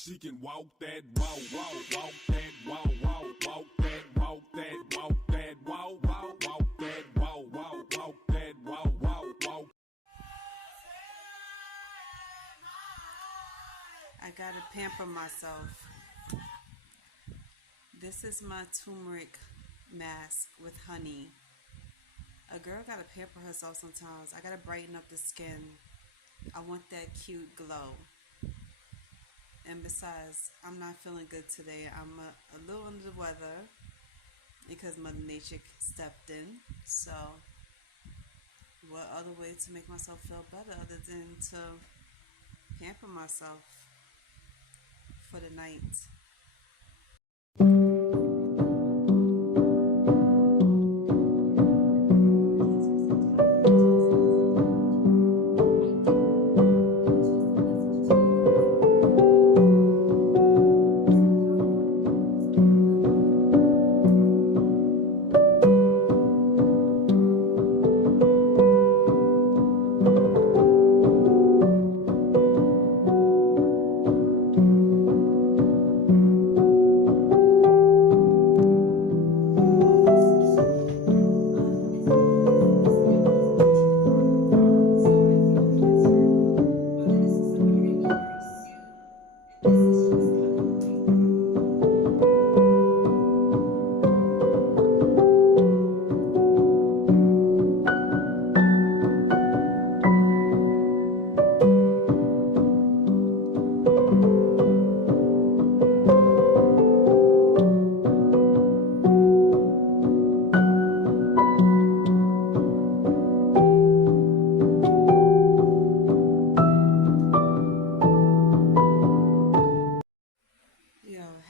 She can walk that walk, walk that walk, walk that walk, that walk that walk, walk that walk, walk that walk. I gotta pamper myself. This is my turmeric mask with honey. A girl gotta pamper herself sometimes. I gotta brighten up the skin. I want that cute glow. And besides, I'm not feeling good today. I'm a little under the weather because Mother Nature stepped in. So, what other way to make myself feel better other than to pamper myself for the night?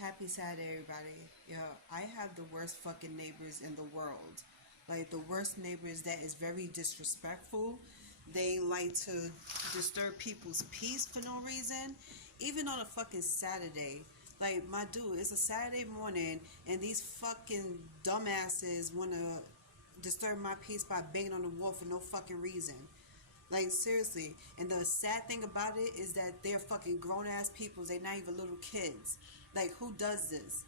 Happy Saturday, everybody. I have the worst fucking neighbors in the world. Like, the worst neighbors that is very disrespectful. They like to disturb people's peace for no reason, even on a fucking Saturday. Like, my dude, it's a Saturday morning, and these fucking dumbasses want to disturb my peace by banging on the wall for no fucking reason. Like, seriously. And the sad thing about it is that they're fucking grown-ass people. They're not even little kids. Like, who does this?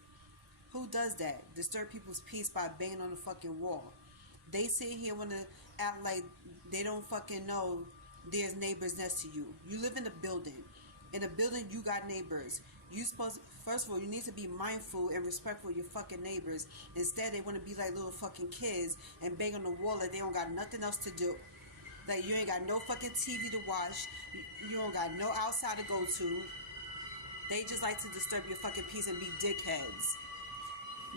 Who does that? Disturb people's peace by banging on the fucking wall. They sit here want to act like they don't fucking know there's neighbors next to you. You live in a building. In a building, you got neighbors. First of all, you need to be mindful and respectful of your fucking neighbors. Instead, they want to be like little fucking kids and bang on the wall like they don't got nothing else to do. Like, you ain't got no fucking TV to watch. You don't got no outside to go to. They just like to disturb your fucking peace and be dickheads.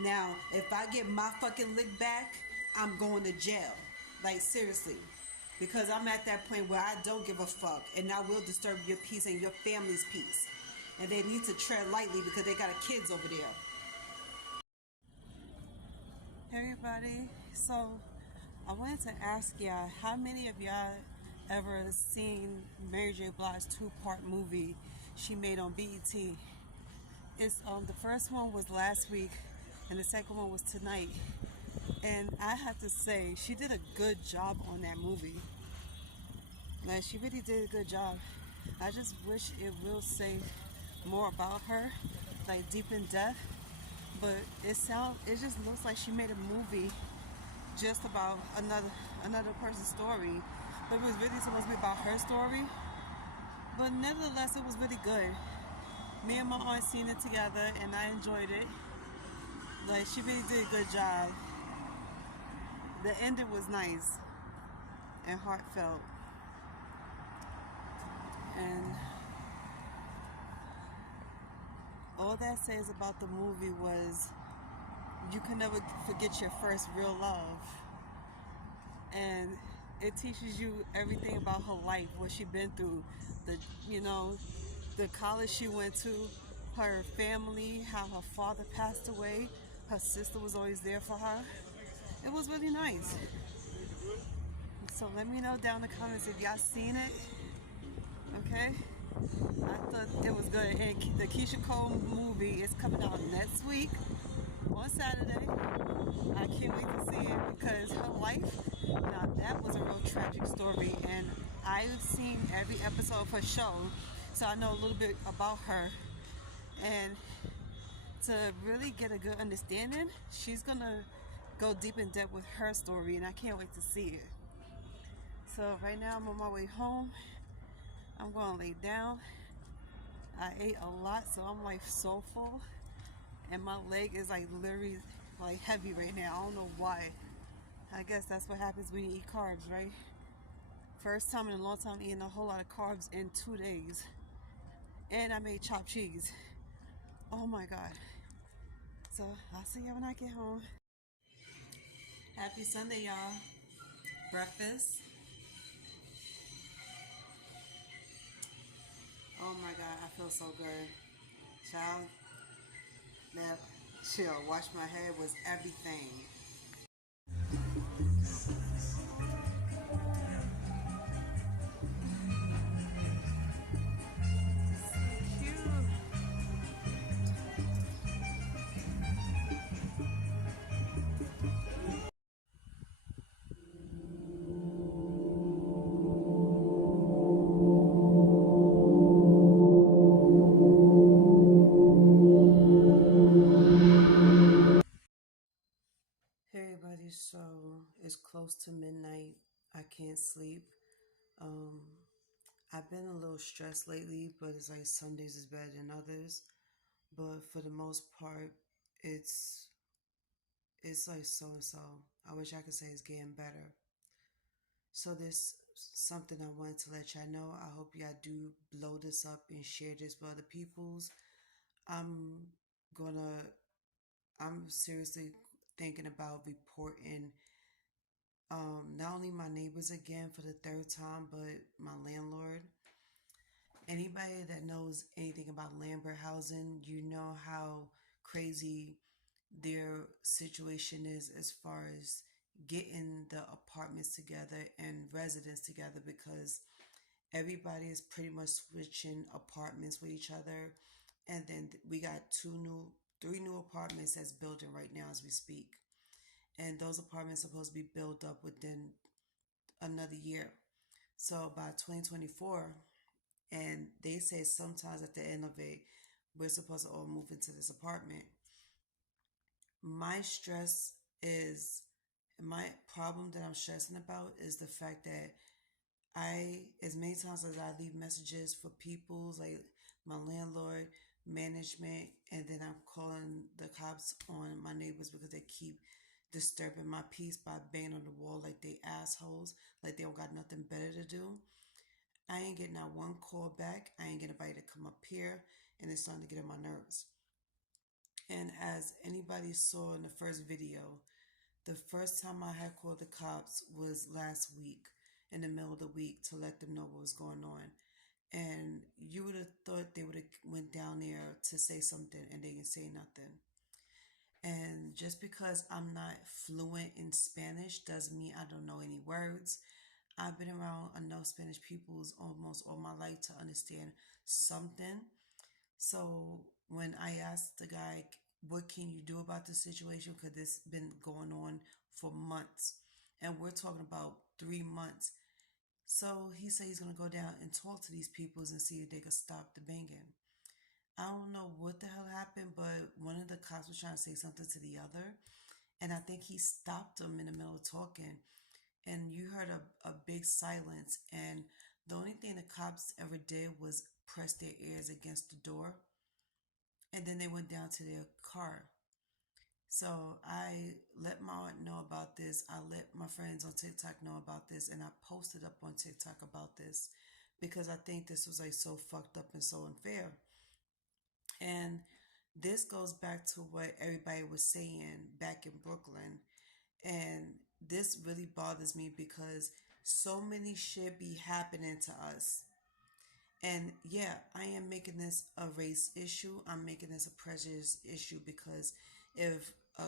Now, if I get my fucking lick back, I'm going to jail. Like, seriously. Because I'm at that point where I don't give a fuck. And I will disturb your peace and your family's peace. And they need to tread lightly because they got kids over there. Hey everybody. So, I wanted to ask y'all, how many of y'all ever seen Mary J Blige's 2-part movie she made on BET? It's the first one was last week and the second one was tonight, and I have to say she did a good job on that movie. Like, she really did a good job. I just wish it will say more about her, like deep in depth, but it just looks like she made a movie just about another person's story, but it was really supposed to be about her story. But nevertheless, it was really good. Me and my aunt seen it together, and I enjoyed it. Like, she really did a good job. The ending was nice and heartfelt. And all that says about the movie was you can never forget your first real love. And it teaches you everything about her life, what she been through, the college she went to, her family, how her father passed away, her sister was always there for her. It was really nice. So let me know down in the comments if y'all seen it. Okay? I thought it was good. And the Keisha Cole movie is coming out next week on Saturday. I can't wait to see it because her life, now that was a real tragic story, and I've seen every episode of her show, so I know a little bit about her. And to really get a good understanding, she's gonna go deep in depth with her story, and I can't wait to see it. So right now I'm on my way home. I'm going to lay down. I ate a lot, so I'm like so full, and my leg is like literally like heavy right now. I don't know why. I guess that's what happens when you eat carbs, right? First time in a long time eating a whole lot of carbs in 2 days, and I made chopped cheese. Oh my god. So I'll see you when I get home. Happy Sunday, y'all. Breakfast. Oh my god, I feel so good. Child, that chill, wash my head was everything. Cute. Hey everybody, so it's close to midnight. I can't sleep. Um, I've been a little stressed lately, but it's like some days is better than others. But for the most part, it's it's like so and so. I wish I could say it's getting better. So this something I wanted to let y'all know. I hope y'all do blow this up and share this with other peoples. I'm gonna I'm seriously thinking about reporting not only my neighbors again for the third time, but my landlord. Anybody that knows anything about Lambert housing, you know how crazy their situation is as far as getting the apartments together and residents together, because everybody is pretty much switching apartments with each other. And then we got three new apartments that's building right now as we speak. And those apartments are supposed to be built up within another year. So by 2024, and they say sometimes at the end of it, we're supposed to all move into this apartment. My stress is my problem that I'm stressing about is the fact that as many times as I leave messages for people's like my landlord, management, and then I'm calling the cops on my neighbors because they keep disturbing my peace by banging on the wall like they assholes, like they don't got nothing better to do. I ain't getting that one call back. I ain't getting anybody to come up here, and it's starting to get on my nerves. And as anybody saw in the first video, the first time I had called the cops was last week in the middle of the week to let them know what was going on. And you would have thought they would have went down there to say something, and they didn't say nothing. And just because I'm not fluent in Spanish doesn't mean I don't know any words. I've been around enough Spanish peoples almost all my life to understand something. So when I asked the guy, what can you do about the situation? Because this been going on for months. And we're talking about 3 months. So he said he's going to go down and talk to these peoples and see if they could stop the banging. I don't know what the hell happened, but one of the cops was trying to say something to the other. And I think he stopped them in the middle of talking. And you heard a big silence. And the only thing the cops ever did was press their ears against the door. And then they went down to their car. So I let my aunt know about this. I let my friends on TikTok know about this. And I posted up on TikTok about this because I think this was like so fucked up and so unfair. And this goes back to what everybody was saying back in Brooklyn. And this really bothers me because so many shit be happening to us. And yeah, I am making this a race issue. I'm making this a prejudice issue because if a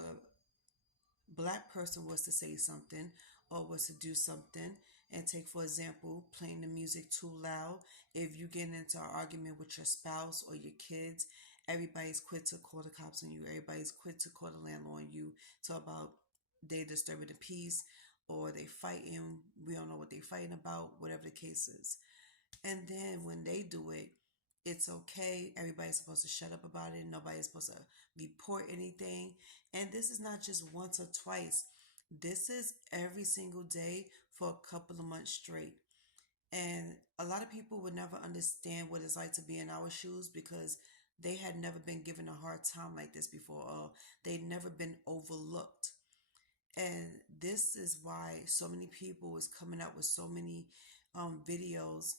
black person was to say something or was to do something, and take for example playing the music too loud, if you get into an argument with your spouse or your kids, everybody's quick to call the cops on you, everybody's quick to call the landlord on you, talk about they disturbing the peace or they fighting, we don't know what they fighting about, whatever the case is. And then when they do it, it's okay. Everybody's supposed to shut up about it. Nobody's supposed to report anything. And this is not just once or twice. This is every single day for a couple of months straight. And a lot of people would never understand what it's like to be in our shoes because they had never been given a hard time like this before, or they'd never been overlooked. And this is why so many people is coming up with so many videos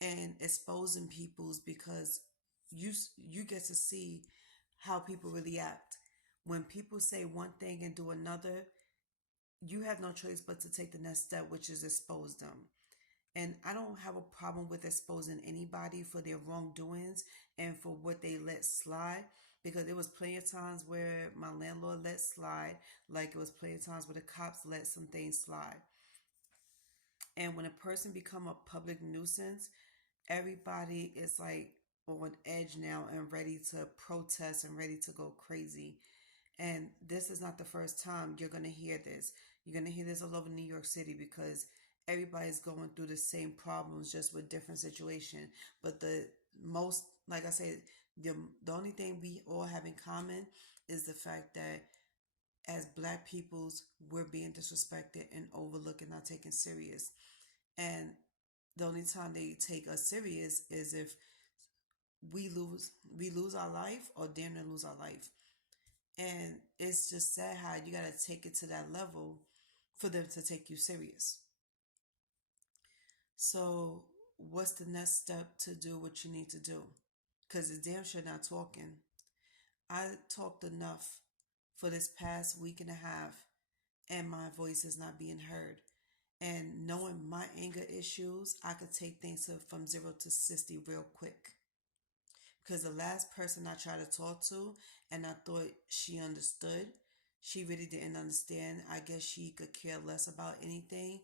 and exposing people's, because you get to see how people really act. When people say one thing and do another, you have no choice but to take the next step, which is expose them. And I don't have a problem with exposing anybody for their wrongdoings and for what they let slide, because there was plenty of times where my landlord let slide, like it was plenty of times where the cops let some things slide. And when a person become a public nuisance, everybody is like on edge now and ready to protest and ready to go crazy. And this is not the first time you're going to hear this. You're going to hear this all over New York City because everybody's going through the same problems, just with different situation. But the most, like I said, the only thing we all have in common is the fact that as black peoples, we're being disrespected and overlooked and not taken serious. And the only time they take us serious is if we lose our life or damn near lose our life. And it's just sad how you gotta take it to that level for them to take you serious. So what's the next step to do what you need to do? Cause it's damn sure not talking. I talked enough for this past week and a half, and my voice is not being heard. And knowing my anger issues, I could take things from 0 to 60 real quick. Because the last person I tried to talk to and I thought she understood, she really didn't understand. I guess she could care less about anything,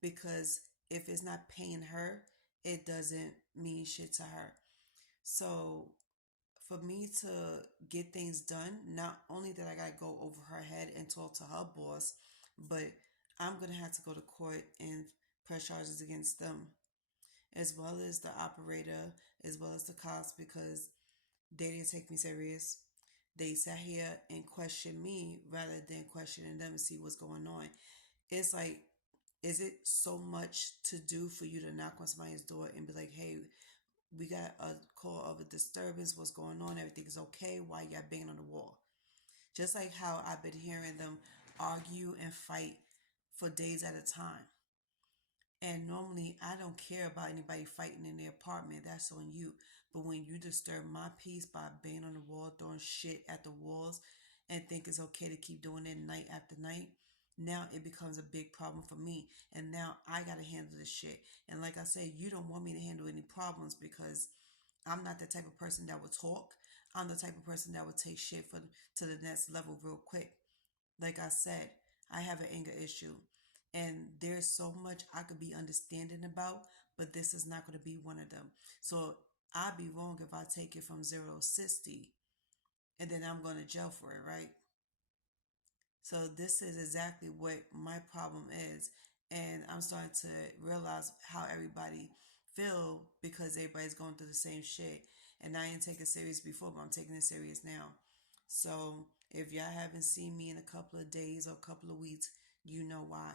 because if it's not paying her, it doesn't mean shit to her. So for me to get things done, not only that I gotta go over her head and talk to her boss, but I'm gonna have to go to court and press charges against them, as well as the operator, as well as the cops, because they didn't take me serious. They sat here and questioned me rather than questioning them and see what's going on. It's like, is it so much to do for you to knock on somebody's door and be like, hey, we got a call of a disturbance, what's going on, everything is okay, why y'all banging on the wall? Just like how I've been hearing them argue and fight for days at a time. And normally, I don't care about anybody fighting in their apartment. That's on you. But when you disturb my peace by banging on the wall, throwing shit at the walls, and think it's okay to keep doing it night after night, now it becomes a big problem for me. And now I got to handle this shit. And like I said, you don't want me to handle any problems, because I'm not the type of person that would talk. I'm the type of person that would take shit to the next level real quick. Like I said, I have an anger issue. And there's so much I could be understanding about, but this is not going to be one of them. So I'd be wrong if I take it from 0 to 60 and then I'm going to jail for it, right? So this is exactly what my problem is. And I'm starting to realize how everybody feel, because everybody's going through the same shit. And I ain't taking it serious before, but I'm taking it serious now. So if y'all haven't seen me in a couple of days or a couple of weeks, you know why.